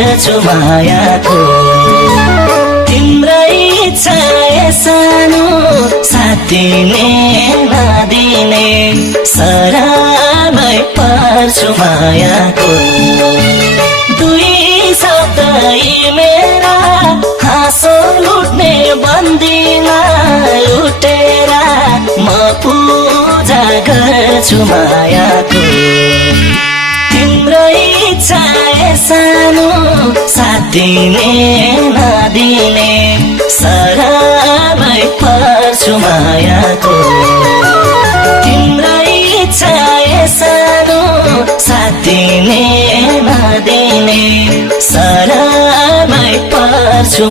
गर्छु मायाको तिम्रै इच्छा सानो साथ दिने नदिने सराबै पर्छु मायाको दुई शब्द मेरा हाँसो लुट्ने बन्दिमा लुटेर म पूजा गर्छु मायाको तिम्रै इच्छा सानो साथ दिने नदिने सराबै पर्छु मायाको तिम्रै इच्छा सानो साथ दिने नदिने सराबै पर्छु